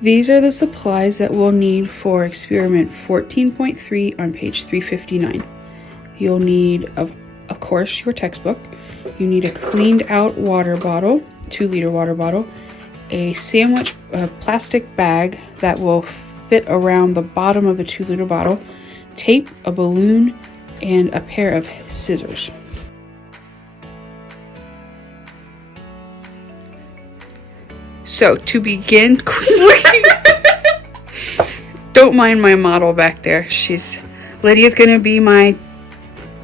These are the supplies that we'll need for experiment 14.3 on page 359. You'll need, of course, your textbook. You need a cleaned out water bottle, 2-liter water bottle, a sandwich plastic bag that will fit around the bottom of the 2-liter bottle, tape, a balloon, and a pair of scissors. So to begin, don't mind my model back there. Lydia's gonna be my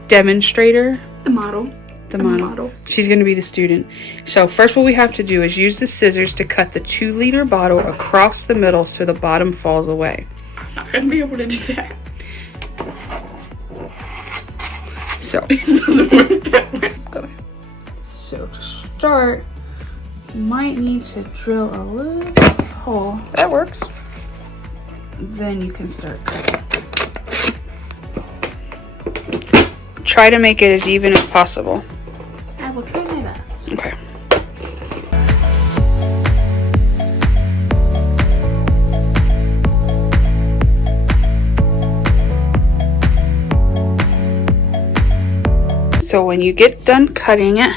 demonstrator. The model. She's gonna be the student. So first what we have to do is use the scissors to cut the 2-liter bottle across the middle so the bottom falls away. I'm not gonna be able to do that. So It doesn't work that way. So to start, you might need to drill a little hole. That works. Then you can start cutting. Try to make it as even as possible. I will try my best. Okay. So when you get done cutting it,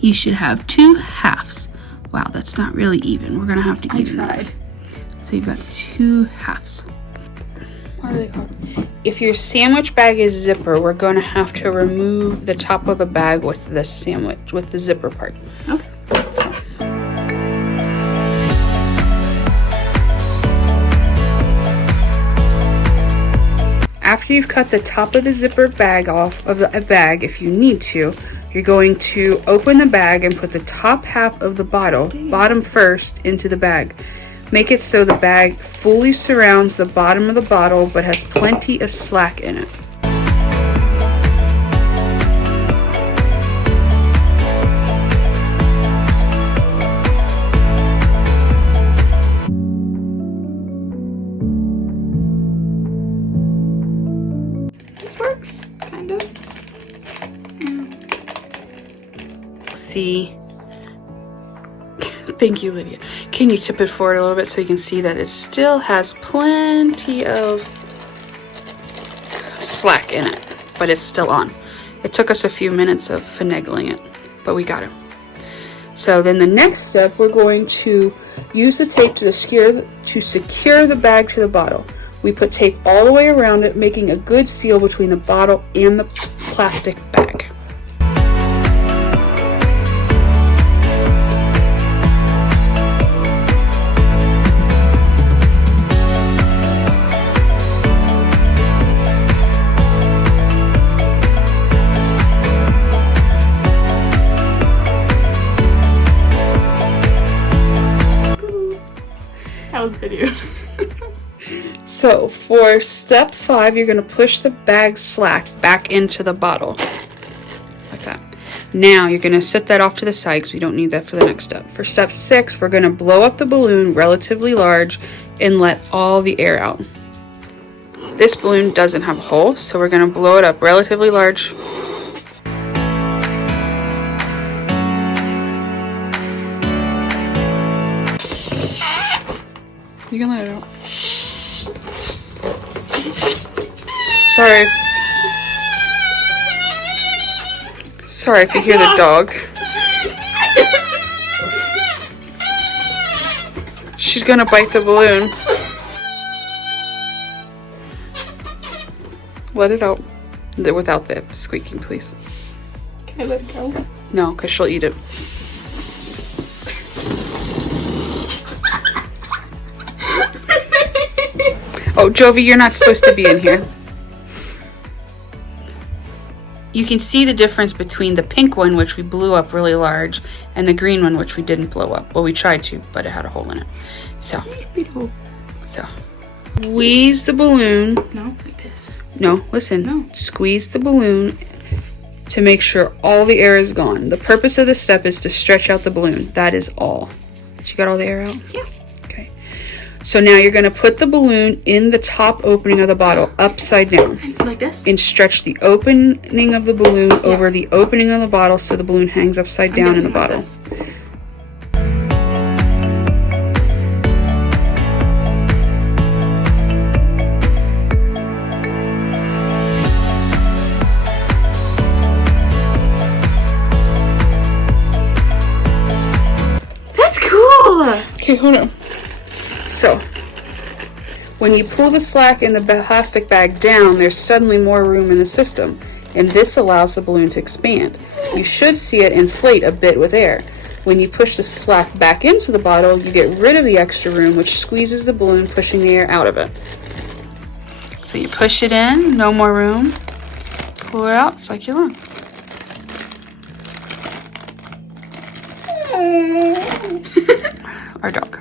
you should have 2 halves. Wow, that's not really even. We're gonna have to even tried. it. So you've got 2 halves. What are they called? If your sandwich bag is zipper, we're gonna have to remove the top of the bag with the sandwich, with the zipper part. Okay. So. After you've cut the top of the zipper bag off of the bag, if you need to, you're going to open the bag and put the top half of the bottom first, into the bag. Make it so the bag fully surrounds the bottom of the bottle but has plenty of slack in it. This works, kind of. See? Thank you, Lydia. Can you tip it forward a little bit so you can see that it still has plenty of slack in it, but it's still on. It took us a few minutes of finagling it, but we got it. So then the next step, we're going to use the tape to secure the bag to the bottle. We put tape all the way around it, making a good seal between the bottle and the plastic bag. That was video. So for step 5, you're going to push the bag slack back into the bottle. Like that. Now you're going to set that off to the side because we don't need that for the next step. For step 6, we're going to blow up the balloon relatively large and let all the air out. This balloon doesn't have a hole, so we're going to blow it up relatively large. You can let it out. Sorry. Sorry if you hear the dog. She's gonna bite the balloon. Let it out. Without the squeaking, please. Can I let it go? No, because she'll eat it. Oh, Jovi, you're not supposed to be in here. You can see the difference between the pink one, which we blew up really large, and the green one, which we didn't blow up. Well, we tried to, but it had a hole in it. So, squeeze the balloon. No, like this. No, listen. No. Squeeze the balloon to make sure all the air is gone. The purpose of this step is to stretch out the balloon. That is all. Did you get all the air out? Yeah. Okay. So now you're going to put the balloon in the top opening of the bottle upside down. Like this? And stretch the opening of the balloon over the opening of the bottle so the balloon hangs upside down in the bottle. Okay, hold on. So, when you pull the slack in the plastic bag down, there's suddenly more room in the system, and this allows the balloon to expand. You should see it inflate a bit with air. When you push the slack back into the bottle, you get rid of the extra room, which squeezes the balloon, pushing the air out of it. So you push it in, no more room. Pull it out, it's like your lung. Our dog.